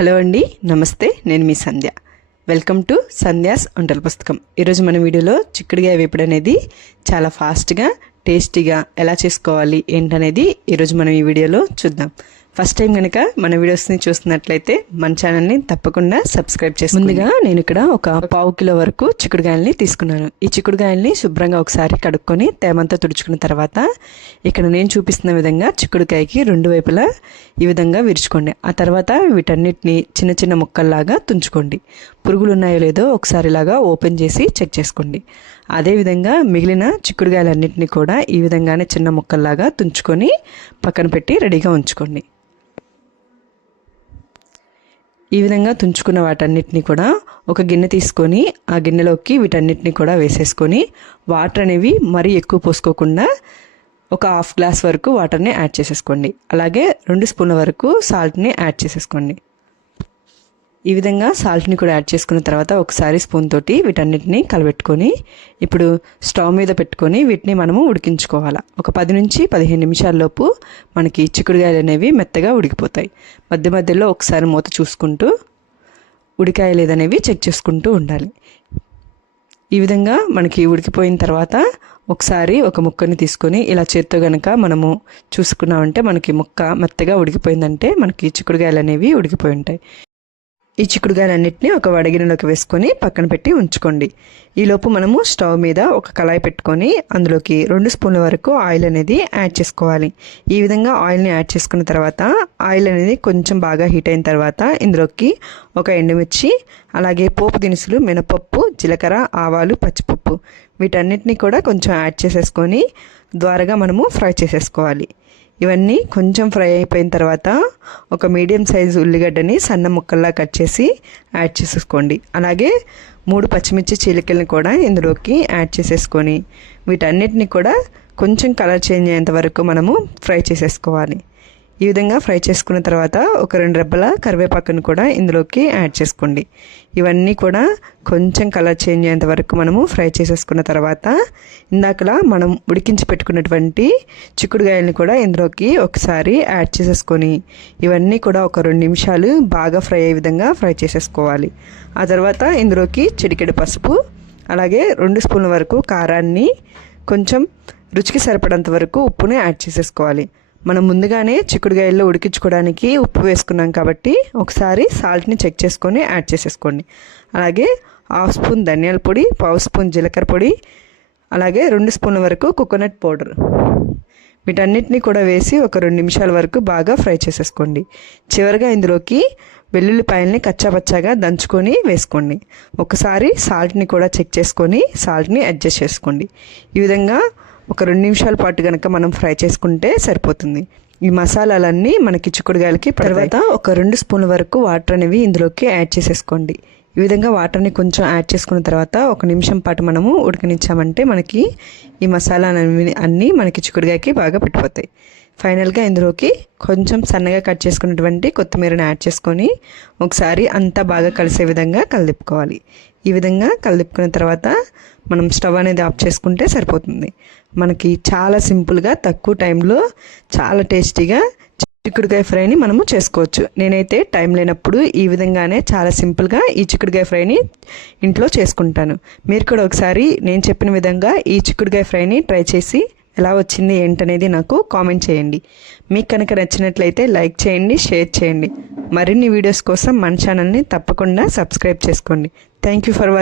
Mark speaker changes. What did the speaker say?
Speaker 1: Hello అండి నమస్తే నేను మీ సంధ్య. వెల్కమ్ టు సంధ్యాస్ వంటల పుస్తకం. ఈరోజు మన వీడియోలో చిక్కుడుగాయ వేపుడు అనేది చాలా ఫాస్ట్గా టేస్టీగా ఎలా చేసుకోవాలి ఏంటనేది ఈరోజు మనం ఈ వీడియోలో చూద్దాం. ఫస్ట్ టైం కనుక మన వీడియోస్ని చూస్తున్నట్లయితే మన ఛానల్ని తప్పకుండా సబ్స్క్రైబ్ చేసి ముందుగా నేను ఇక్కడ ఒక పావు కిలో వరకు చిక్కుడుగాయల్ని తీసుకున్నాను. ఈ చిక్కుడుగాయల్ని శుభ్రంగా ఒకసారి కడుక్కొని తేమంతా తుడుచుకున్న తర్వాత ఇక్కడ నేను చూపిస్తున్న విధంగా చిక్కుడుకాయకి రెండు వైపులా ఈ విధంగా విరుచుకోండి. ఆ తర్వాత వీటన్నిటిని చిన్న చిన్న ముక్కల్లాగా తుంచుకోండి. పురుగులు ఉన్నాయో లేదో ఒకసారి ఇలాగా ఓపెన్ చేసి చెక్ చేసుకోండి. అదేవిధంగా మిగిలిన చిక్కుడుగాయలన్నింటినీ కూడా ఈ విధంగానే చిన్న ముక్కల్లాగా తుంచుకొని పక్కన పెట్టి రెడీగా ఉంచుకోండి. ఈ విధంగా తుంచుకున్న వాటన్నిటిని కూడా ఒక గిన్నె తీసుకొని ఆ గిన్నెలోకి వీటన్నిటిని కూడా వేసేసుకొని వాటర్ అనేవి మరీ ఎక్కువ పోసుకోకుండా ఒక హాఫ్ గ్లాస్ వరకు వాటర్ని యాడ్ చేసేసుకోండి. అలాగే రెండు స్పూన్ల వరకు సాల్ట్ని యాడ్ చేసేసుకోండి. ఈ విధంగా సాల్ట్ని కూడా యాడ్ చేసుకున్న తర్వాత ఒకసారి స్పూన్ తోటి వీటన్నిటిని కలబెట్టుకొని ఇప్పుడు స్టవ్ మీద పెట్టుకొని వీటిని మనము ఉడికించుకోవాలి. ఒక పది నుంచి పదిహేను నిమిషాల్లోపు మనకి చిక్కుడుగాయలు అనేవి మెత్తగా ఉడికిపోతాయి. మధ్య మధ్యలో ఒకసారి మూత చూసుకుంటూ ఉడికాయలేదనేవి చెక్ చేసుకుంటూ ఉండాలి. ఈ విధంగా మనకి ఉడికిపోయిన తర్వాత ఒకసారి ఒక ముక్కని తీసుకొని ఇలా చేత్తో గనక మనము చూసుకున్నామంటే మనకి ముక్క మెత్తగా ఉడికిపోయిందంటే మనకి చిక్కుడుగాయలు అనేవి ఉడికిపోయి ఉంటాయి. ఈ చిక్కుడుగాయలన్నింటినీ ఒక వడగినలోకి వేసుకొని పక్కన పెట్టి ఉంచుకోండి. ఈలోపు మనము స్టవ్ మీద ఒక కళాయి పెట్టుకొని అందులోకి రెండు స్పూన్ల వరకు ఆయిల్ అనేది యాడ్ చేసుకోవాలి. ఈ విధంగా ఆయిల్ని యాడ్ చేసుకున్న తర్వాత ఆయిల్ అనేది కొంచెం బాగా హీట్ అయిన తర్వాత ఇందులోకి ఒక ఎండుమిర్చి అలాగే పోపు దినుసులు మినపప్పు జీలకర్ర ఆవాలు పచ్చిపప్పు వీటన్నిటిని కూడా కొంచెం యాడ్ చేసేసుకొని ద్వారగా మనము ఫ్రై చేసేసుకోవాలి. ఇవన్నీ కొంచెం ఫ్రై అయిపోయిన తర్వాత ఒక మీడియం సైజు ఉల్లిగడ్డని సన్న ముక్కల్లా కట్ చేసి యాడ్ చేసేసుకోండి. అలాగే మూడు పచ్చిమిర్చి చీలికల్ని కూడా ఇందులోకి యాడ్ చేసేసుకొని వీటన్నిటిని కూడా కొంచెం కలర్ చేంజ్ అయ్యేంత వరకు మనము ఫ్రై చేసేసుకోవాలి. ఈ విధంగా ఫ్రై చేసుకున్న తర్వాత ఒక రెండు రెబ్బల కరివేపాకును కూడా ఇందులోకి యాడ్ చేసుకోండి. ఇవన్నీ కూడా కొంచెం కలర్ చేంజ్ అయ్యేంత వరకు మనము ఫ్రై చేసేసుకున్న తర్వాత ఇందాకలా మనం ఉడికించి పెట్టుకున్నటువంటి చిక్కుడుగాయలను కూడా ఇందులోకి ఒకసారి యాడ్ చేసేసుకొని ఇవన్నీ కూడా ఒక రెండు నిమిషాలు బాగా ఫ్రై అయ్యే విధంగా ఫ్రై చేసేసుకోవాలి. ఆ తర్వాత ఇందులోకి చిటికెడు పసుపు అలాగే రెండు స్పూన్ల వరకు కారాన్ని కొంచెం రుచికి సరిపడంత వరకు ఉప్పుని యాడ్ చేసేసుకోవాలి. మనం ముందుగానే చిక్కుడుగాయల్లో ఉడికించుకోవడానికి ఉప్పు వేసుకున్నాం కాబట్టి ఒకసారి సాల్ట్ని చెక్ చేసుకొని యాడ్ చేసేసుకోండి. అలాగే హాఫ్ స్పూన్ ధనియాల పొడి పావు స్పూన్ జీలకర్ర పొడి అలాగే రెండు స్పూన్ల వరకు కోకోనట్ పౌడర్. వీటన్నిటిని కూడా వేసి ఒక రెండు నిమిషాల వరకు బాగా ఫ్రై చేసేసుకోండి. చివరిగా ఇందులోకి వెల్లుల్లిపాయల్ని కచ్చాపచ్చాగా దంచుకొని వేసుకోండి. ఒకసారి సాల్ట్ని కూడా చెక్ చేసుకొని సాల్ట్ని అడ్జస్ట్ చేసుకోండి. ఈ విధంగా ఒక రెండు నిమిషాల పాటు కనుక మనం ఫ్రై చేసుకుంటే సరిపోతుంది. ఈ మసాలాలన్నీ మనకి చిక్కుడుగాయలకి తర్వాత ఒక రెండు స్పూన్ల వరకు వాటర్ అనేవి ఇందులోకి యాడ్ చేసేసుకోండి. ఈ విధంగా వాటర్ని కొంచెం యాడ్ చేసుకున్న తర్వాత ఒక నిమిషం పాటు మనము ఉడకనిచ్చామంటే మనకి ఈ మసాలా అన్నీ మనకి చిక్కుడుగాయకి బాగా పెట్టిపోతాయి. ఫైనల్గా ఇందులోకి కొంచెం సన్నగా కట్ చేసుకున్నటువంటి కొత్తిమీరని యాడ్ చేసుకొని ఒకసారి అంతా బాగా కలిసే విధంగా కలిదిప్పుకోవాలి. ఈ విధంగా కలిపుకున్న తర్వాత మనం స్టవ్ అనేది ఆఫ్ చేసుకుంటే సరిపోతుంది. మనకి చాలా సింపుల్గా తక్కువ టైంలో చాలా టేస్టీగా చిక్కుడుకాయ ఫ్రైని మనము చేసుకోవచ్చు. నేనైతే టైం లేనప్పుడు ఈ విధంగానే చాలా సింపుల్గా ఈ చిక్కుడుకాయ ఫ్రైని ఇంట్లో చేసుకుంటాను. మీరు కూడా ఒకసారి నేను చెప్పిన విధంగా ఈ చిక్కుడుకాయ ఫ్రైని ట్రై చేసి ఎలా వచ్చింది ఏంటనేది నాకు కామెంట్ చేయండి. మీకు కనుక నచ్చినట్లయితే లైక్ చేయండి షేర్ చేయండి. మరిన్ని వీడియోస్ కోసం మన ఛానల్ని తప్పకుండా సబ్స్క్రైబ్ చేసుకోండి. Thank you for